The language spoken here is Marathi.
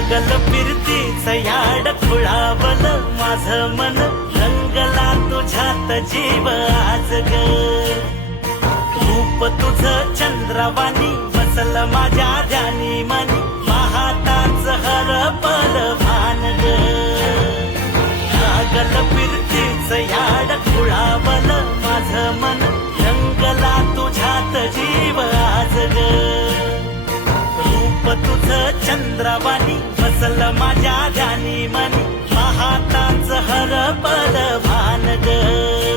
लागल फिरतीच याड खुळावल माझं मन रंगला तुझ्यात जीव आज ग रूप तुझं चंद्रवाणी बसल माझ्या ध्यानी मनी पाहताच हरपल भान ग लागल फिरतीच याड खुळावल माझं मन रंगला तुझ्यात जीव आज ग रूप तुझं चंद्रवाणी बसल माझ्या ध्यानी मनी पाहताच हरपल भान ग